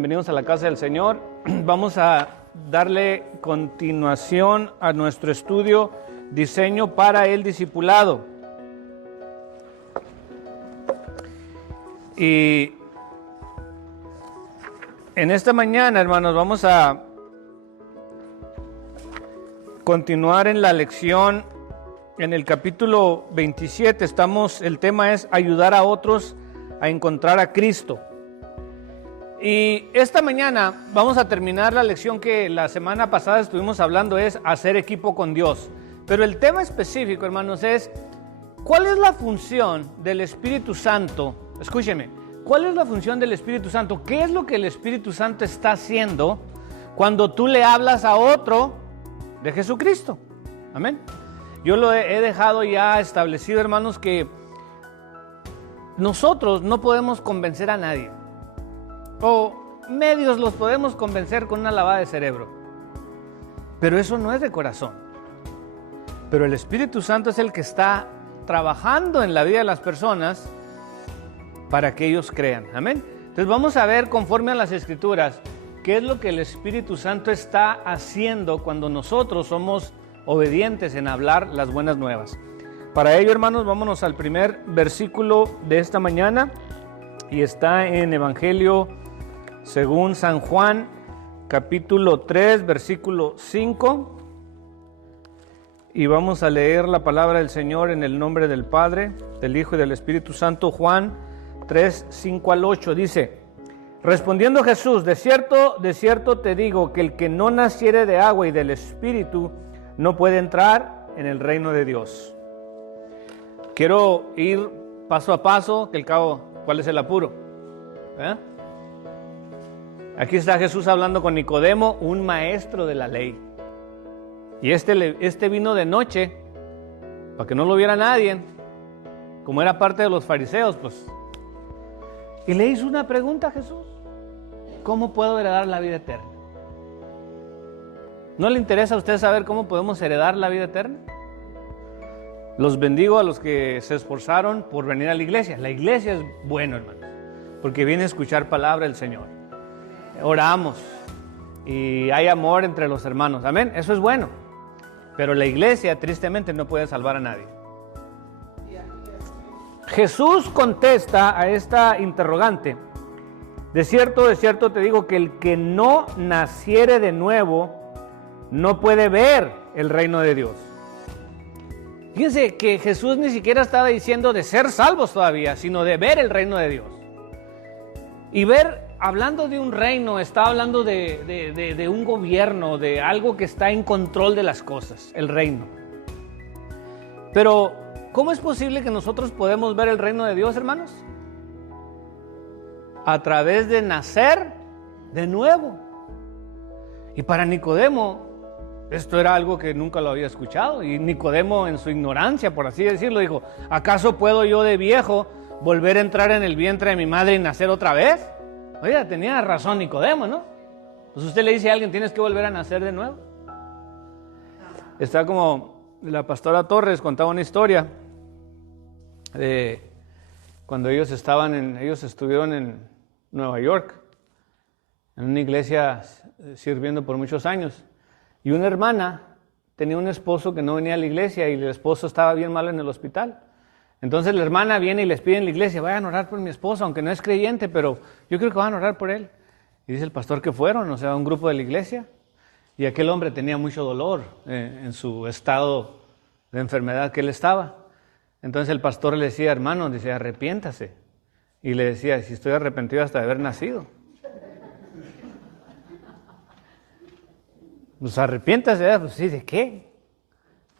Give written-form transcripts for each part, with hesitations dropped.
bienvenidos a la casa del Señor. Vamos a darle continuación a nuestro estudio Diseño para el Discipulado. Y en esta mañana, hermanos, vamos a continuar en la lección en el capítulo 27. El tema es ayudar a otros a encontrar a Cristo. Y esta mañana vamos a terminar la lección que la semana pasada estuvimos hablando, es hacer equipo con Dios. Pero el tema específico, hermanos, es ¿cuál es la función del Espíritu Santo? Escúcheme, ¿cuál es la función del Espíritu Santo? ¿Qué es lo que el Espíritu Santo está haciendo cuando tú le hablas a otro de Jesucristo? Amén. Yo lo he dejado ya establecido, hermanos, que nosotros no podemos convencer a nadie. O medios los podemos convencer con una lavada de cerebro. Pero eso no es de corazón. Pero el Espíritu Santo es el que está trabajando en la vida de las personas para que ellos crean. Amén. Entonces vamos a ver, conforme a las Escrituras, qué es lo que el Espíritu Santo está haciendo cuando nosotros somos obedientes en hablar las buenas nuevas. Para ello, hermanos, vámonos al primer versículo de esta mañana, y está en Evangelio según San Juan, capítulo 3, versículo 5, y vamos a leer la palabra del Señor en el nombre del Padre, del Hijo y del Espíritu Santo. Juan 3, 5 al 8, dice: respondiendo Jesús, de cierto te digo, que el que no naciere de agua y del Espíritu no puede entrar en el reino de Dios. Quiero ir paso a paso, que al cabo, ¿cuál es el apuro? Aquí está Jesús hablando con Nicodemo, un maestro de la ley. Y este vino de noche, para que no lo viera nadie, como era parte de los fariseos, pues. Y le hizo una pregunta a Jesús: ¿cómo puedo heredar la vida eterna? ¿No le interesa a usted saber cómo podemos heredar la vida eterna? Los bendigo a los que se esforzaron por venir a la iglesia. La iglesia es bueno, hermanos, porque viene a escuchar palabra del Señor. Oramos y hay amor entre los hermanos. Amén, eso es bueno. Pero la iglesia, tristemente, no puede salvar a nadie. Jesús contesta a esta interrogante: de cierto te digo, que el que no naciere de nuevo no puede ver el reino de Dios. Fíjense que Jesús ni siquiera estaba diciendo de ser salvos todavía, sino de ver el reino de Dios. Y ver, hablando de un reino, está hablando de un gobierno, de algo que está en control de las cosas, el reino. Pero, ¿cómo es posible que nosotros podemos ver el reino de Dios, hermanos? A través de nacer de nuevo. Y para Nicodemo, esto era algo que nunca lo había escuchado. Y Nicodemo, en su ignorancia, por así decirlo, dijo: ¿acaso puedo yo de viejo volver a entrar en el vientre de mi madre y nacer otra vez? Oiga, tenía razón Nicodemo, ¿no? Pues usted le dice a alguien: tienes que volver a nacer de nuevo. Está como la pastora Torres contaba una historia de cuando ellos estuvieron en Nueva York, en una iglesia sirviendo por muchos años. Y una hermana tenía un esposo que no venía a la iglesia y el esposo estaba bien malo en el hospital. Entonces la hermana viene y les pide en la iglesia: vayan a orar por mi esposo, aunque no es creyente, pero yo creo que van a orar por él. Y dice el pastor que fueron, un grupo de la iglesia. Y aquel hombre tenía mucho dolor en su estado de enfermedad que él estaba. Entonces el pastor le decía: hermano, dice, arrepiéntase. Y le decía: si estoy arrepentido hasta de haber nacido. Pues arrepiéntase, pues sí, ¿de qué?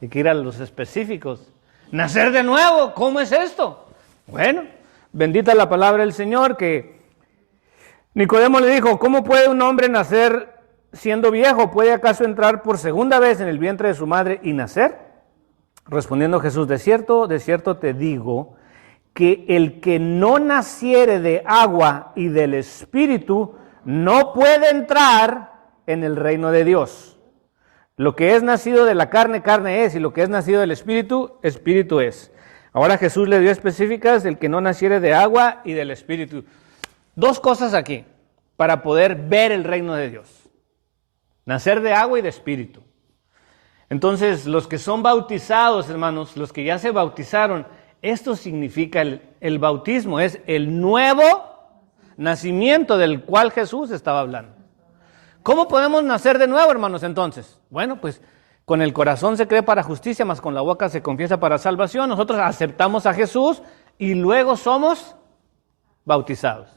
Hay que ir a los específicos. Nacer de nuevo, ¿cómo es esto? Bueno, bendita la palabra del Señor, que Nicodemo le dijo: ¿cómo puede un hombre nacer siendo viejo? ¿Puede acaso entrar por segunda vez en el vientre de su madre y nacer? Respondiendo Jesús: de cierto te digo, que el que no naciere de agua y del Espíritu no puede entrar en el reino de Dios. Lo que es nacido de la carne, carne es, y lo que es nacido del Espíritu, Espíritu es. Ahora Jesús le dio específicas: el que no naciere de agua y del Espíritu. Dos cosas aquí. para poder ver el reino de Dios. Nacer de agua y de espíritu. Entonces, los que son bautizados, hermanos, los que ya se bautizaron, esto significa el bautismo, es el nuevo nacimiento del cual Jesús estaba hablando. ¿Cómo podemos nacer de nuevo, hermanos, entonces? Bueno, pues con el corazón se cree para justicia, mas con la boca se confiesa para salvación. Nosotros aceptamos a Jesús y luego somos bautizados.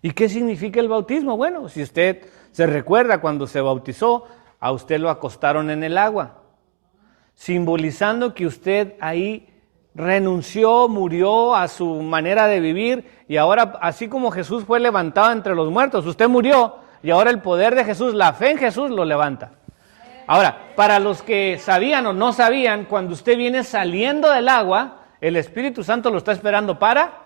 ¿Y qué significa el bautismo? Bueno, si usted se recuerda cuando se bautizó, a usted lo acostaron en el agua, simbolizando que usted ahí renunció, murió a su manera de vivir y ahora, así como Jesús fue levantado entre los muertos, usted murió y ahora el poder de Jesús, la fe en Jesús lo levanta. Ahora, para los que sabían o no sabían, cuando usted viene saliendo del agua, el Espíritu Santo lo está esperando para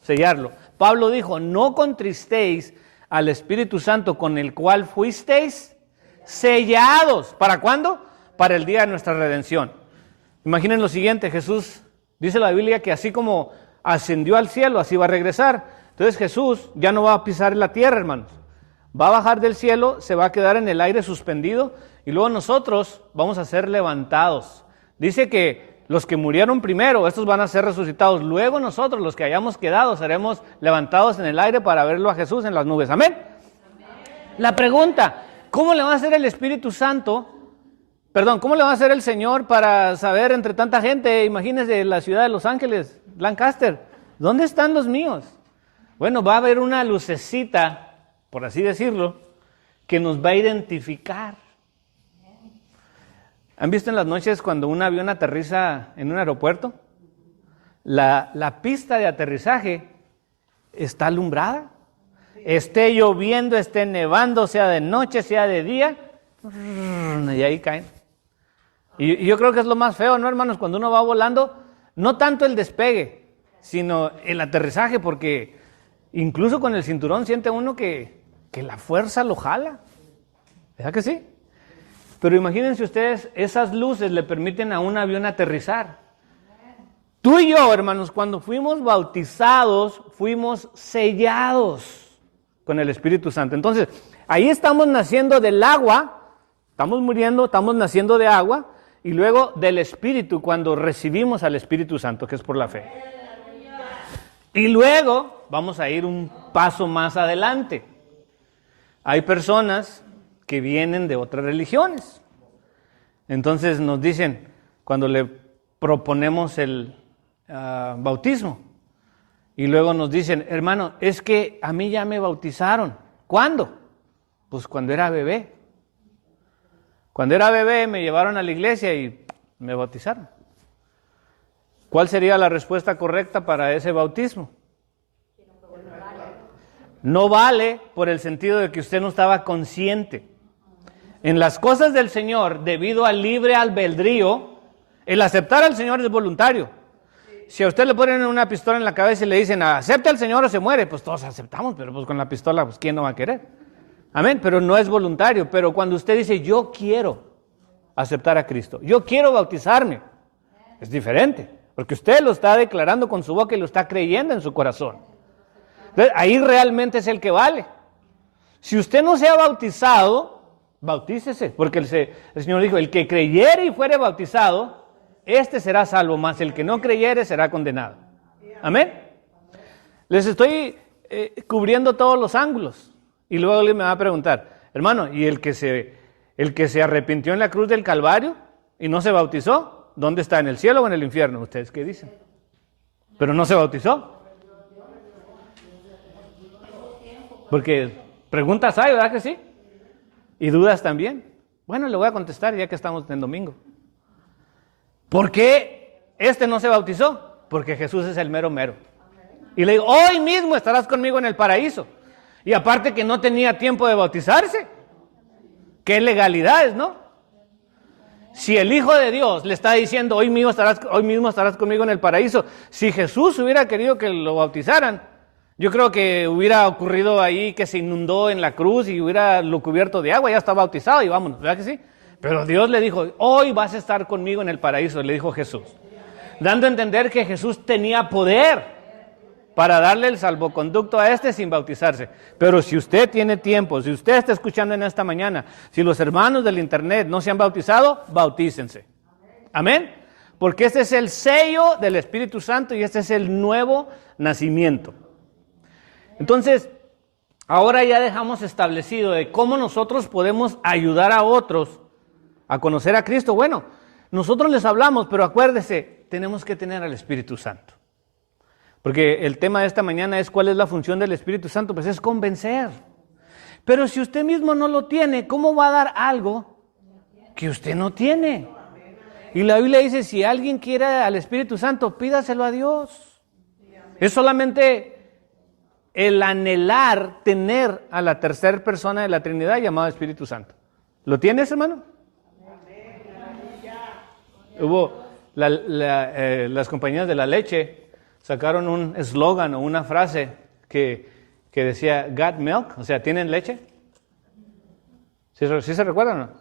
sellarlo. Pablo dijo, no contristéis al Espíritu Santo con el cual fuisteis sellados. ¿Para cuándo? Para el día de nuestra redención. Imaginen lo siguiente, Jesús, dice la Biblia que así como ascendió al cielo, así va a regresar. Entonces Jesús ya no va a pisar la tierra, hermanos. Va a bajar del cielo, se va a quedar en el aire suspendido y luego nosotros vamos a ser levantados. Dice que los que murieron primero, estos van a ser resucitados. Luego nosotros, los que hayamos quedado, seremos levantados en el aire para verlo a Jesús en las nubes. ¿Amén? Amén. La pregunta, ¿cómo le va a hacer el Espíritu Santo? ¿Cómo le va a hacer el Señor para saber entre tanta gente? Imagínense la ciudad de Los Ángeles, Lancaster. ¿Dónde están los míos? Bueno, va a haber una lucecita, por así decirlo, que nos va a identificar. ¿Han visto en las noches cuando un avión aterriza en un aeropuerto? La pista de aterrizaje está alumbrada. Esté lloviendo, esté nevando, sea de noche, sea de día, y ahí caen. Y yo creo que es lo más feo, ¿no, hermanos? Cuando uno va volando, no tanto el despegue, sino el aterrizaje, porque incluso con el cinturón siente uno que la fuerza lo jala. ¿Verdad que sí? Pero imagínense ustedes, esas luces le permiten a un avión aterrizar. Tú y yo, hermanos, cuando fuimos bautizados, fuimos sellados con el Espíritu Santo. Entonces, ahí estamos naciendo del agua, estamos muriendo, estamos naciendo de agua, y luego del Espíritu, cuando recibimos al Espíritu Santo, que es por la fe. Y luego vamos a ir un paso más adelante. Hay personas que vienen de otras religiones. Entonces nos dicen, cuando le proponemos el bautismo, y luego nos dicen, hermano, es que a mí ya me bautizaron. ¿Cuándo? Pues cuando era bebé. Cuando era bebé me llevaron a la iglesia y me bautizaron. ¿Cuál sería la respuesta correcta para ese bautismo? No vale por el sentido de que usted no estaba consciente. En las cosas del Señor, debido al libre albedrío, el aceptar al Señor es voluntario. Si a usted le ponen una pistola en la cabeza y le dicen, acepte al Señor o se muere, pues todos aceptamos, pero pues con la pistola, pues ¿quién no va a querer? Amén, pero no es voluntario. Pero cuando usted dice, yo quiero aceptar a Cristo, yo quiero bautizarme, es diferente, porque usted lo está declarando con su boca y lo está creyendo en su corazón. Entonces, ahí realmente es el que vale. Si usted no se ha bautizado, bautícese, porque el Señor dijo, el que creyere y fuere bautizado, este será salvo, mas el que no creyere será condenado. Amén. Les estoy cubriendo todos los ángulos. Y luego alguien me va a preguntar, hermano, ¿y el que se arrepintió en la cruz del Calvario y no se bautizó? ¿Dónde está? ¿En el cielo o en el infierno? ¿Ustedes qué dicen? Pero no se bautizó. Porque preguntas hay, ¿verdad que sí? Y dudas también. Bueno, le voy a contestar ya que estamos en domingo. ¿Por qué este no se bautizó? Porque Jesús es el mero mero. Y le digo, hoy mismo estarás conmigo en el paraíso. Y aparte que no tenía tiempo de bautizarse. ¿Qué legalidades, no? Si el Hijo de Dios le está diciendo, hoy mismo estarás conmigo en el paraíso. Si Jesús hubiera querido que lo bautizaran, yo creo que hubiera ocurrido ahí que se inundó en la cruz y hubiera lo cubierto de agua, ya está bautizado y vámonos, ¿verdad que sí? Pero Dios le dijo, hoy vas a estar conmigo en el paraíso, le dijo Jesús. Dando a entender que Jesús tenía poder. para darle el salvoconducto a este sin bautizarse. Pero si usted tiene tiempo, si usted está escuchando en esta mañana, si los hermanos del internet no se han bautizado, bautícense. Amén. Porque este es el sello del Espíritu Santo y este es el nuevo nacimiento. Entonces, ahora ya dejamos establecido de cómo nosotros podemos ayudar a otros a conocer a Cristo. Bueno, nosotros les hablamos, pero acuérdese, tenemos que tener al Espíritu Santo. Porque el tema de esta mañana es cuál es la función del Espíritu Santo, pues es convencer. Pero si usted mismo no lo tiene, ¿cómo va a dar algo que usted no tiene? Y la Biblia dice, si alguien quiere al Espíritu Santo, pídaselo a Dios. Es solamente el anhelar tener a la tercera persona de la Trinidad llamada Espíritu Santo. ¿Lo tienes, hermano? Hubo las compañías de la leche sacaron un eslogan o una frase que decía, "Got milk?", o sea, ¿tienen leche? ¿Sí se recuerdan o no?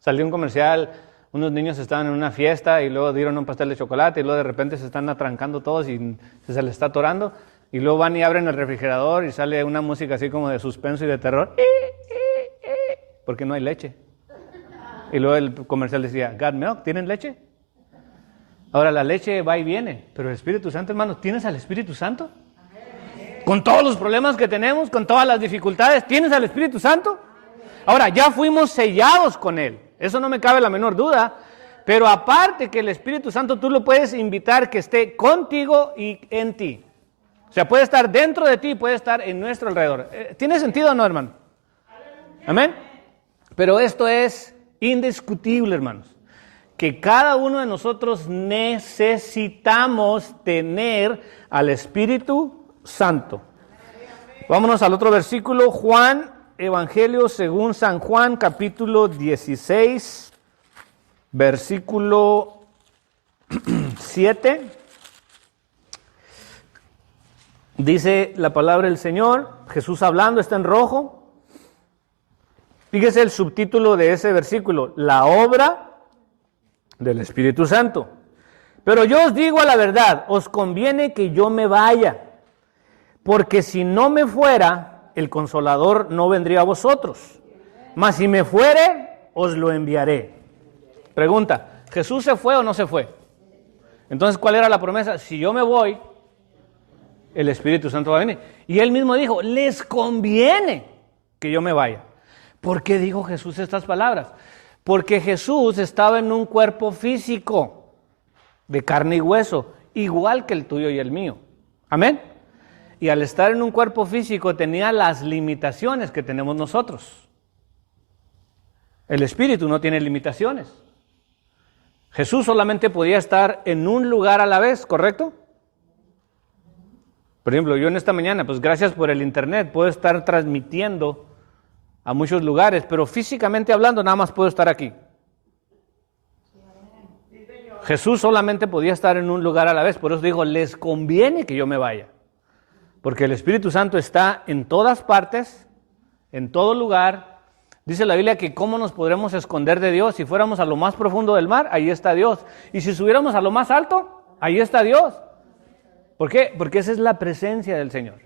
Salió un comercial, unos niños estaban en una fiesta y luego dieron un pastel de chocolate y luego de repente se están atrancando todos y se les está atorando y luego van y abren el refrigerador y sale una música así como de suspenso y de terror, porque no hay leche. Y luego el comercial decía, "Got milk? ¿Tienen leche?". Ahora la leche va y viene, pero el Espíritu Santo, hermanos, ¿tienes al Espíritu Santo? Con todos los problemas que tenemos, con todas las dificultades, ¿tienes al Espíritu Santo? Ahora, ya fuimos sellados con Él, eso no me cabe la menor duda, pero aparte que el Espíritu Santo tú lo puedes invitar que esté contigo y en ti. O sea, puede estar dentro de ti, puede estar en nuestro alrededor. ¿Tiene sentido o no, hermano? Amén. Pero esto es indiscutible, hermanos, que cada uno de nosotros necesitamos tener al Espíritu Santo. Vámonos al otro versículo, Juan, Evangelio según San Juan, capítulo 16, versículo 7. Dice la palabra del Señor, Jesús hablando, está en rojo. Fíjese el subtítulo de ese versículo, la obra del Espíritu Santo. Pero yo os digo a la verdad, os conviene que yo me vaya, porque si no me fuera, el Consolador no vendría a vosotros. Mas si me fuere, os lo enviaré. Pregunta, ¿Jesús se fue o no se fue? Entonces, ¿cuál era la promesa? Si yo me voy, el Espíritu Santo va a venir. Y él mismo dijo, les conviene que yo me vaya. ¿Por qué dijo Jesús estas palabras? Porque Jesús estaba en un cuerpo físico, de carne y hueso, igual que el tuyo y el mío. Amén. Y al estar en un cuerpo físico tenía las limitaciones que tenemos nosotros. El Espíritu no tiene limitaciones. Jesús solamente podía estar en un lugar a la vez, ¿correcto? Por ejemplo, yo en esta mañana, pues gracias por el internet, puedo estar transmitiendo a muchos lugares, pero físicamente hablando nada más puedo estar aquí. Jesús solamente podía estar en un lugar a la vez, por eso digo, les conviene que yo me vaya, porque el Espíritu Santo está en todas partes, en todo lugar. Dice la Biblia que cómo nos podremos esconder de Dios. Si fuéramos a lo más profundo del mar, ahí está Dios, y si subiéramos a lo más alto, ahí está Dios. ¿Por qué? Porque esa es la presencia del Señor.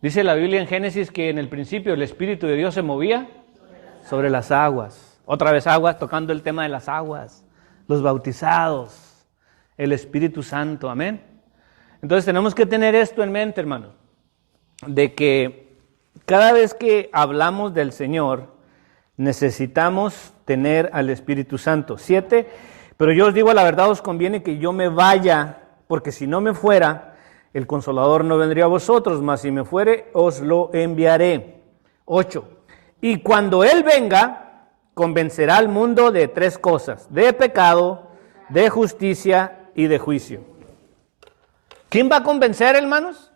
Dice la Biblia en Génesis que en el principio el Espíritu de Dios se movía sobre las aguas. Otra vez aguas, tocando el tema de las aguas, los bautizados, el Espíritu Santo, amén. Entonces tenemos que tener esto en mente, hermanos, de que cada vez que hablamos del Señor, necesitamos tener al Espíritu Santo. 7, pero yo os digo la verdad, os conviene que yo me vaya, porque si no me fuera, el Consolador no vendría a vosotros, mas si me fuere, os lo enviaré. 8. Y cuando Él venga, convencerá al mundo de 3 cosas: de pecado, de justicia y de juicio. ¿Quién va a convencer, hermanos?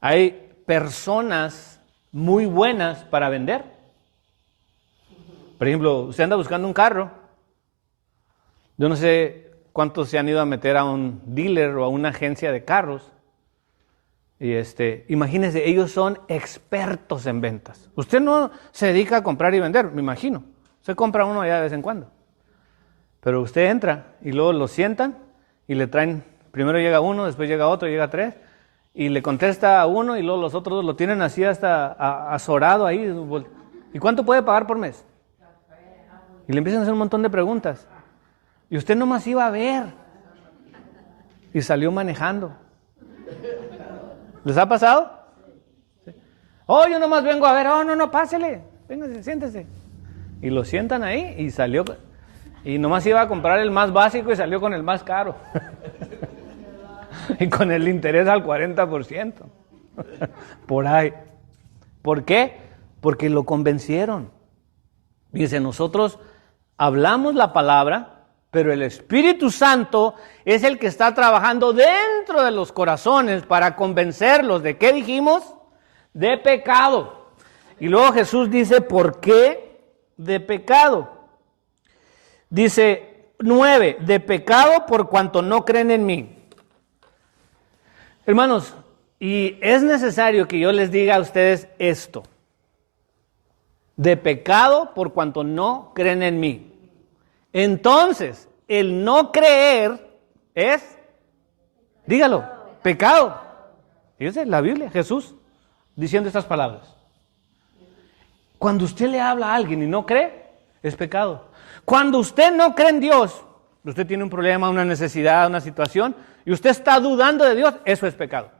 Hay personas muy buenas para vender. Por ejemplo, usted anda buscando un carro. Yo no sé cuántos se han ido a meter a un dealer o a una agencia de carros. Y imagínense, ellos son expertos en ventas. Usted no se dedica a comprar y vender, me imagino. Usted compra uno allá de vez en cuando. Pero usted entra y luego lo sientan y le traen, primero llega uno, después llega otro, llega tres, y le contesta a uno y luego los otros lo tienen así hasta azorado ahí. ¿Y cuánto puede pagar por mes? Y le empiezan a hacer un montón de preguntas. Y usted nomás iba a ver. Y salió manejando. ¿Les ha pasado? Oh, yo nomás vengo a ver. Oh, no, pásele. Véngase, siéntese. Y lo sientan ahí y salió. Y nomás iba a comprar el más básico y salió con el más caro. Y con el interés al 40%. Por ahí. ¿Por qué? Porque lo convencieron. Dice, nosotros hablamos la palabra, pero el Espíritu Santo es el que está trabajando dentro de los corazones para convencerlos de ¿qué dijimos? De pecado. Y luego Jesús dice, ¿por qué de pecado? Dice 9, de pecado por cuanto no creen en mí. Hermanos, y es necesario que yo les diga a ustedes esto. De pecado por cuanto no creen en mí. Entonces, el no creer es, dígalo, pecado. Fíjense, la Biblia, Jesús diciendo estas palabras. Cuando usted le habla a alguien y no cree, es pecado. Cuando usted no cree en Dios, usted tiene un problema, una necesidad, una situación, y usted está dudando de Dios, eso es pecado.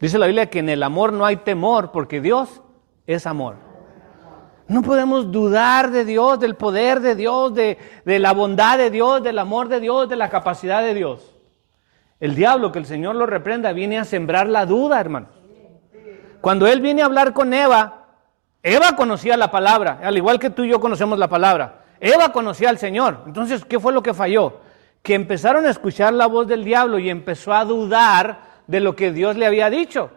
Dice la Biblia que en el amor no hay temor, porque Dios es amor. No podemos dudar de Dios, del poder de Dios, de la bondad de Dios, del amor de Dios, de la capacidad de Dios. El diablo, que el Señor lo reprenda, viene a sembrar la duda, hermanos. Cuando él viene a hablar con Eva, Eva conocía la palabra, al igual que tú y yo conocemos la palabra. Eva conocía al Señor. Entonces, ¿qué fue lo que falló? Que empezaron a escuchar la voz del diablo y empezó a dudar de lo que Dios le había dicho.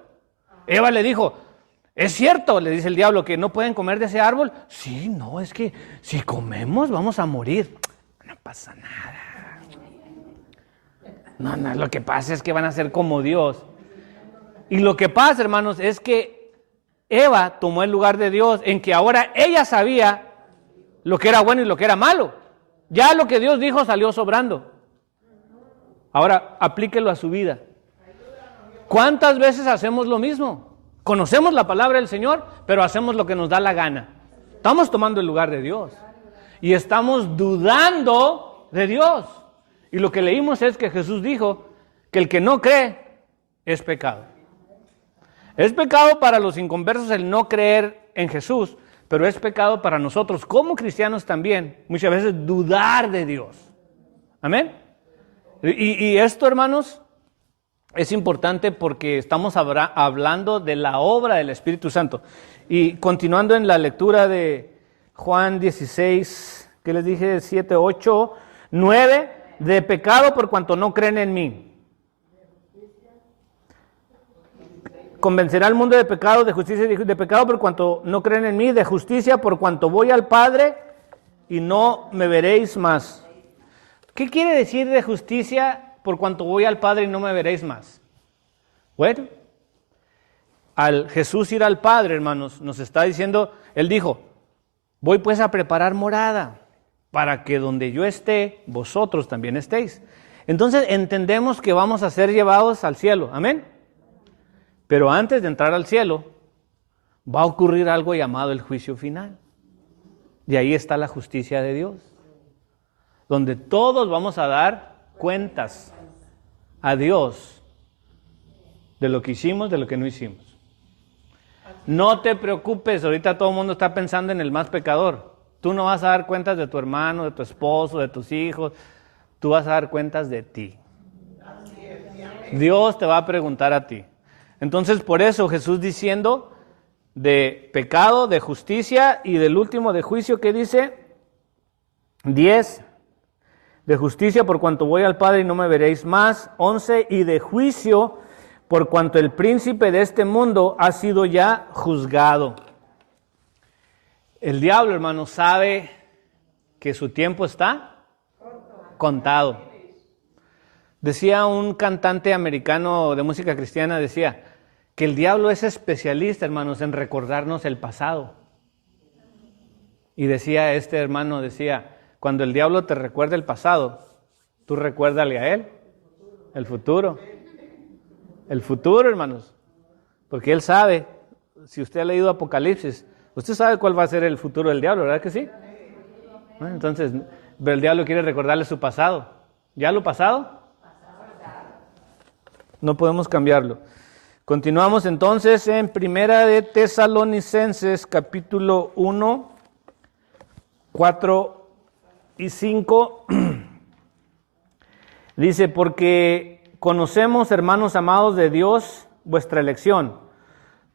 Eva le dijo, ¿es cierto? Le dice el diablo, que no pueden comer de ese árbol. Sí, no, es que si comemos vamos a morir. No pasa nada. No, lo que pasa es que van a ser como Dios. Y lo que pasa, hermanos, es que Eva tomó el lugar de Dios, en que ahora ella sabía lo que era bueno y lo que era malo. Ya lo que Dios dijo salió sobrando. Ahora aplíquelo a su vida. ¿Cuántas veces hacemos lo mismo? Conocemos la palabra del Señor, pero hacemos lo que nos da la gana. Estamos tomando el lugar de Dios. Y estamos dudando de Dios. Y lo que leímos es que Jesús dijo que el que no cree es pecado. Es pecado para los inconversos el no creer en Jesús, pero es pecado para nosotros como cristianos también, muchas veces dudar de Dios. Amén. Y esto, hermanos, es importante porque estamos hablando de la obra del Espíritu Santo. Y continuando en la lectura de Juan 16, que les dije, 7, 8, 9, de pecado por cuanto no creen en mí. Convencerá al mundo de pecado, de justicia y de pecado por cuanto no creen en mí, de justicia por cuanto voy al Padre y no me veréis más. ¿Qué quiere decir de justicia por cuanto voy al Padre y no me veréis más? Bueno, al Jesús ir al Padre, hermanos, nos está diciendo, Él dijo, voy pues a preparar morada para que donde yo esté, vosotros también estéis. Entonces entendemos que vamos a ser llevados al cielo, amén. Pero antes de entrar al cielo, va a ocurrir algo llamado el juicio final. Y ahí está la justicia de Dios, donde todos vamos a dar cuentas a Dios de lo que hicimos, de lo que no hicimos. No te preocupes, ahorita todo el mundo está pensando en el más pecador. Tú no vas a dar cuentas de tu hermano, de tu esposo, de tus hijos. Tú vas a dar cuentas de ti. Dios te va a preguntar a ti. Entonces, por eso Jesús diciendo de pecado, de justicia y del último de juicio, ¿qué dice? 10, de justicia por cuanto voy al Padre y no me veréis más. 11, y de juicio por cuanto el príncipe de este mundo ha sido ya juzgado. El diablo, hermano, sabe que su tiempo está contado. Decía un cantante americano de música cristiana, decía que el diablo es especialista, hermanos, en recordarnos el pasado. Y decía este hermano, decía, cuando el diablo te recuerda el pasado, Tú recuérdale a Él el futuro. El futuro, hermanos. Porque Él sabe, si usted ha leído Apocalipsis, usted sabe cuál va a ser el futuro del diablo, ¿verdad que sí? Bueno, entonces, pero el diablo quiere recordarle su pasado. ¿Ya lo pasado? No podemos cambiarlo. Continuamos entonces en Primera de Tesalonicenses, capítulo 1, 4 y 5. Dice, porque conocemos, hermanos amados de Dios, vuestra elección,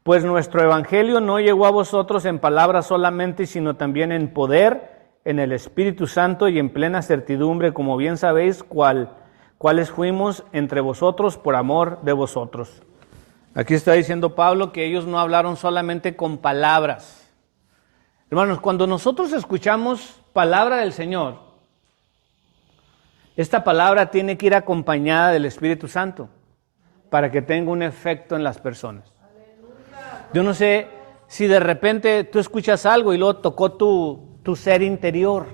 pues nuestro evangelio no llegó a vosotros en palabras solamente, sino también en poder, en el Espíritu Santo y en plena certidumbre, como bien sabéis, cuáles fuimos entre vosotros por amor de vosotros. Aquí está diciendo Pablo que ellos no hablaron solamente con palabras. Hermanos, cuando nosotros escuchamos palabra del Señor, esta palabra tiene que ir acompañada del Espíritu Santo para que tenga un efecto en las personas. Yo no sé si de repente tú escuchas algo y luego tocó tu ser interior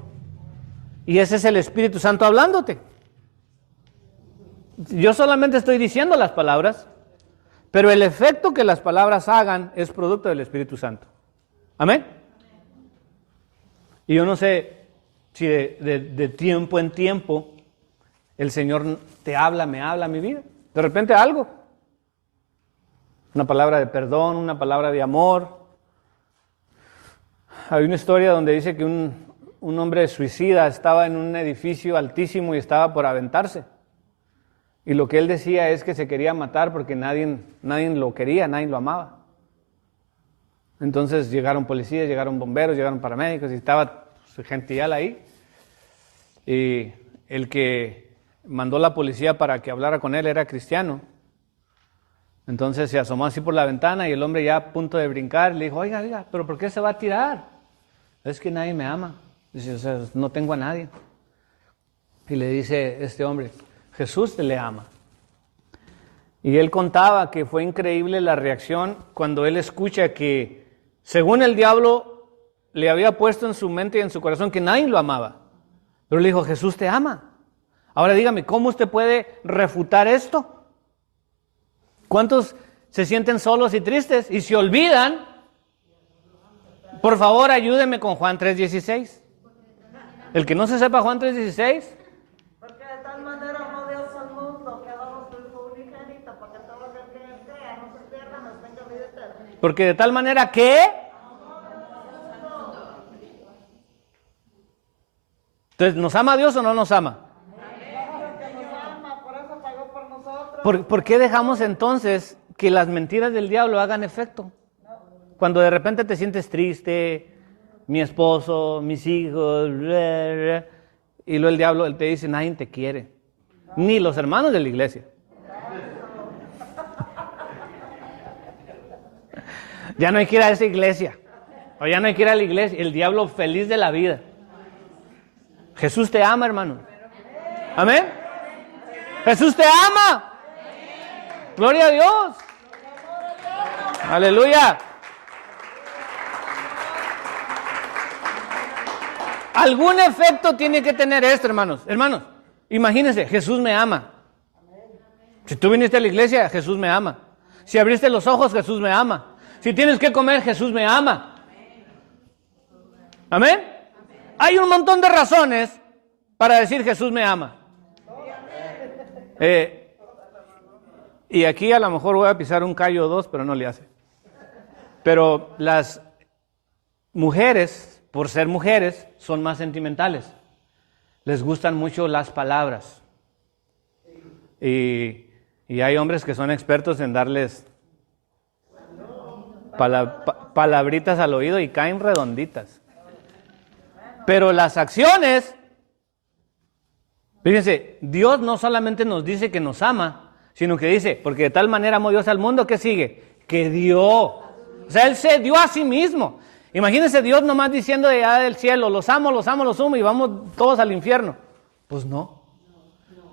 y ese es el Espíritu Santo hablándote. Yo solamente estoy diciendo las palabras, pero el efecto que las palabras hagan es producto del Espíritu Santo. ¿Amén? Y yo no sé si de tiempo en tiempo el Señor te habla, me habla a mi vida. De repente algo. Una palabra de perdón, una palabra de amor. Hay una historia donde dice que un hombre suicida estaba en un edificio altísimo y estaba por aventarse. Y lo que él decía es que se quería matar porque nadie lo quería, nadie lo amaba. Entonces llegaron policías, llegaron bomberos, llegaron paramédicos y estaba su gentillal ahí. Y el que mandó la policía para que hablara con él era cristiano. Entonces se asomó así por la ventana y el hombre ya a punto de brincar le dijo, oiga, ¿pero por qué se va a tirar? Es que nadie me ama. Dice, o sea, no tengo a nadie. Y le dice este hombre, Jesús le ama. Y él contaba que fue increíble la reacción cuando él escucha que, según el diablo, le había puesto en su mente y en su corazón que nadie lo amaba. Pero le dijo, Jesús te ama. Ahora dígame, ¿cómo usted puede refutar esto? ¿Cuántos se sienten solos y tristes y se olvidan? Por favor, ayúdeme con Juan 3:16. El que no se sepa Juan 3:16. Porque de tal manera amó Dios al mundo que ha dado su Hijo unigénito para que todo aquel que en él crea no se pierda, mas tenga vida eterna. Porque de tal manera que... Entonces, ¿nos ama Dios o no nos ama? Por eso pagó por nosotros. ¿Por qué dejamos entonces que las mentiras del diablo hagan efecto? Cuando de repente te sientes triste, mi esposo, mis hijos, y luego el diablo él te dice, nadie te quiere, ni los hermanos de la iglesia. Ya no hay que ir a esa iglesia, o ya no hay que ir a la iglesia, el diablo feliz de la vida. Jesús te ama, hermano. Amén. Jesús te ama. Gloria a Dios. Aleluya. Algún efecto tiene que tener esto, hermanos. Hermanos, imagínense, Jesús me ama. Si tú viniste a la iglesia, Jesús me ama. Si abriste los ojos, Jesús me ama. Si tienes que comer, Jesús me ama. Amén. Hay un montón de razones para decir Jesús me ama. Y aquí a lo mejor voy a pisar un callo o dos, pero no le hace. Pero las mujeres, por ser mujeres, son más sentimentales. Les gustan mucho las palabras. Y hay hombres que son expertos en darles palabritas al oído y caen redonditas. Pero las acciones, fíjense, Dios no solamente nos dice que nos ama, sino que dice, porque de tal manera amó Dios al mundo, ¿qué sigue? Que dio. O sea, Él se dio a sí mismo. Imagínense Dios nomás diciendo de allá del cielo, los amo, los amo, los amo y vamos todos al infierno. Pues no.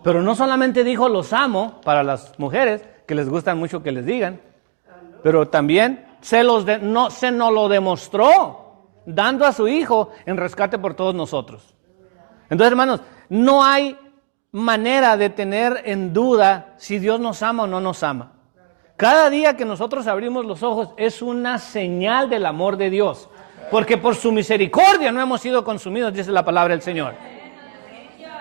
Pero no solamente dijo los amo para las mujeres, que les gustan mucho que les digan, pero también se nos lo demostró dando a su Hijo en rescate por todos nosotros. Entonces, hermanos, no hay manera de tener en duda si Dios nos ama o no nos ama. Cada día que nosotros abrimos los ojos es una señal del amor de Dios, porque por su misericordia no hemos sido consumidos, dice la palabra del Señor.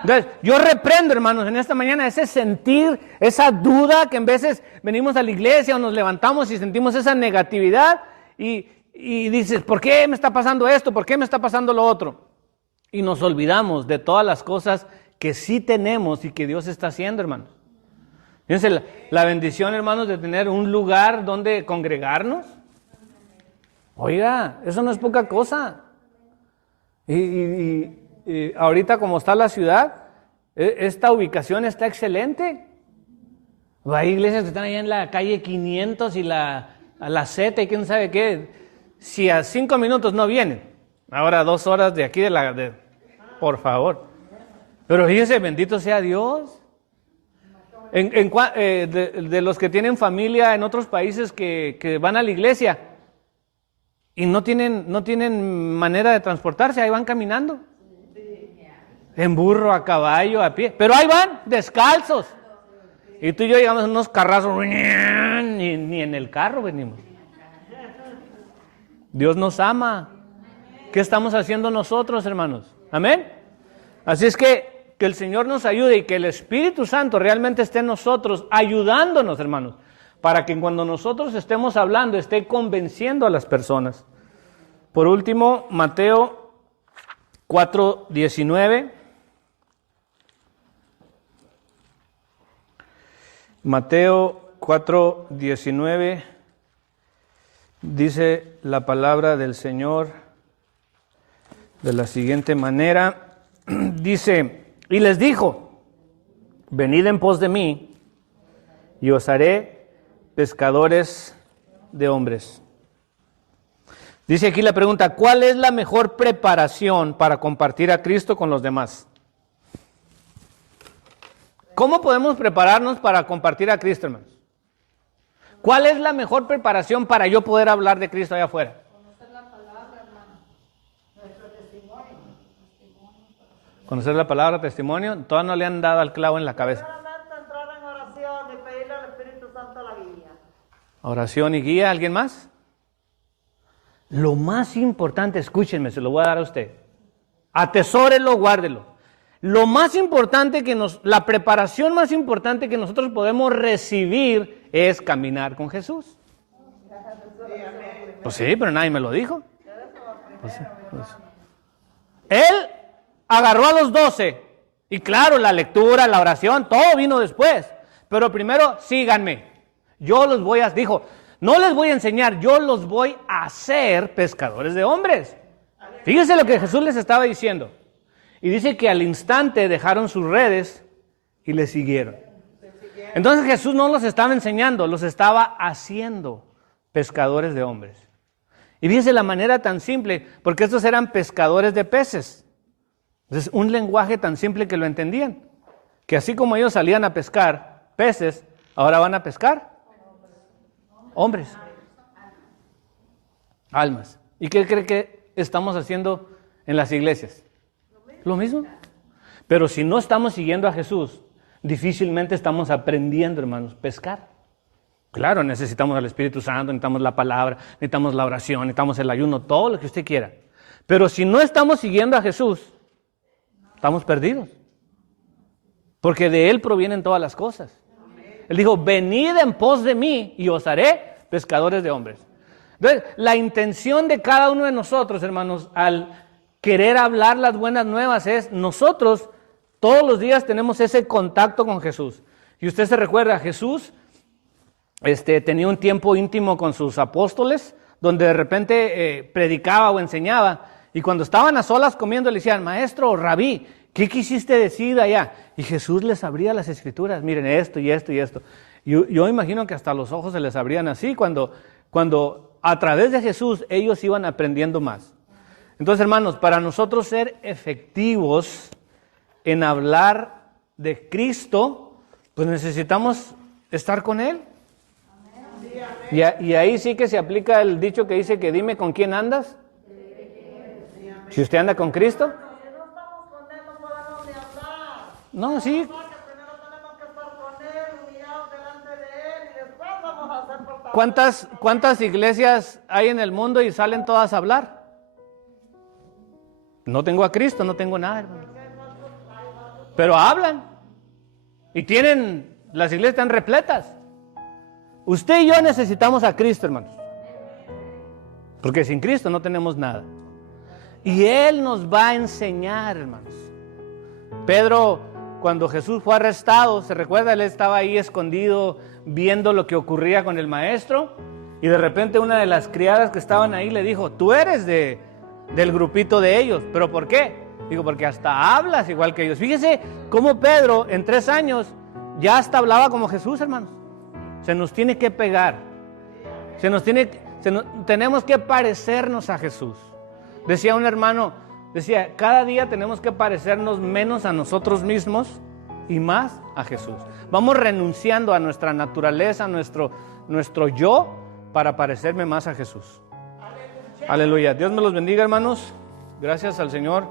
Entonces, yo reprendo, hermanos, en esta mañana ese sentir, esa duda que en veces venimos a la iglesia o nos levantamos y sentimos esa negatividad y dices, ¿por qué me está pasando esto? ¿Por qué me está pasando lo otro? Y nos olvidamos de todas las cosas que sí tenemos y que Dios está haciendo, hermanos. Fíjense, la bendición, hermanos, de tener un lugar donde congregarnos. Oiga, eso no es poca cosa. Y ahorita como está la ciudad, esta ubicación está excelente. Hay iglesias que están allá en la calle 500 y a la Z y quién sabe qué. Si a 5 minutos no vienen, ahora 2 horas de aquí por favor. Pero fíjense, bendito sea Dios. De los que tienen familia en otros países que van a la iglesia y no tienen manera de transportarse, ahí van caminando. En burro, a caballo, a pie. Pero ahí van, descalzos. Y tú y yo llegamos en unos carrazos, ni en el carro venimos. Dios nos ama. ¿Qué estamos haciendo nosotros, hermanos? Amén. Así es que el Señor nos ayude y que el Espíritu Santo realmente esté en nosotros, ayudándonos, hermanos, para que cuando nosotros estemos hablando, esté convenciendo a las personas. Por último, Mateo 4:19. Mateo 4:19 dice la palabra del Señor de la siguiente manera. Dice, y les dijo, venid en pos de mí y os haré pescadores de hombres. Dice aquí la pregunta, ¿cuál es la mejor preparación para compartir a Cristo con los demás? ¿Cómo podemos prepararnos para compartir a Cristo, hermanos? ¿Cuál es la mejor preparación para yo poder hablar de Cristo allá afuera? Conocer la palabra, hermano. Nuestro testimonio. Conocer la palabra, testimonio. Todavía no le han dado al clavo en la cabeza. Primeramente entrar en oración y pedirle al Espíritu Santo la guía. Oración y guía. ¿Alguien más? Lo más importante, escúchenme, se lo voy a dar a usted. Atesórelo, guárdelo. Lo más importante la preparación más importante que nosotros podemos recibir es caminar con Jesús. Pues sí, pero nadie me lo dijo. Pues. Él agarró a los 12 y claro, la lectura, la oración, todo vino después. Pero primero, síganme. Dijo, no les voy a enseñar, yo los voy a hacer pescadores de hombres. Fíjense lo que Jesús les estaba diciendo. Y dice que al instante dejaron sus redes y le siguieron. Entonces Jesús no los estaba enseñando, los estaba haciendo pescadores de hombres. Y fíjense la manera tan simple, porque estos eran pescadores de peces. Entonces un lenguaje tan simple que lo entendían. Que así como ellos salían a pescar peces, ahora van a pescar hombres. Almas. ¿Y qué cree que estamos haciendo en las iglesias? Lo mismo. Pero si no estamos siguiendo a Jesús, difícilmente estamos aprendiendo, hermanos, pescar. Claro, necesitamos al Espíritu Santo, necesitamos la palabra, necesitamos la oración, necesitamos el ayuno, todo lo que usted quiera. Pero si no estamos siguiendo a Jesús, estamos perdidos. Porque de Él provienen todas las cosas. Él dijo, venid en pos de mí y os haré pescadores de hombres. Entonces, la intención de cada uno de nosotros, hermanos, al querer hablar las buenas nuevas es, nosotros todos los días tenemos ese contacto con Jesús. Y usted se recuerda, Jesús tenía un tiempo íntimo con sus apóstoles, donde de repente predicaba o enseñaba, y cuando estaban a solas comiendo le decían, maestro, rabí, ¿qué quisiste decir allá? Y Jesús les abría las escrituras, miren esto y esto y esto. Yo imagino que hasta los ojos se les abrían así, cuando a través de Jesús ellos iban aprendiendo más. Entonces, hermanos, para nosotros ser efectivos en hablar de Cristo, pues necesitamos estar con Él. Y ahí sí que se aplica el dicho que dice que dime con quién andas. Si usted anda con Cristo. Si no estamos con Él, no podemos ni hablar. No, sí. ¿Cuántas iglesias hay en el mundo y salen todas a hablar? No tengo a Cristo, no tengo nada, hermano. Pero hablan. Y las iglesias están repletas. Usted y yo necesitamos a Cristo, hermanos. Porque sin Cristo no tenemos nada. Y Él nos va a enseñar, hermanos. Pedro, cuando Jesús fue arrestado, ¿se recuerda? Él estaba ahí escondido viendo lo que ocurría con el maestro. Y de repente una de las criadas que estaban ahí le dijo: tú eres del grupito de ellos. ¿Pero por qué? Digo, porque hasta hablas igual que ellos. Fíjese cómo Pedro en 3 años ya hasta hablaba como Jesús, hermanos. Se nos tiene que pegar. Tenemos que parecernos a Jesús. Decía un hermano, cada día tenemos que parecernos menos a nosotros mismos y más a Jesús. Vamos renunciando a nuestra naturaleza, nuestro yo, para parecerme más a Jesús. Aleluya. Dios me los bendiga, hermanos. Gracias al Señor.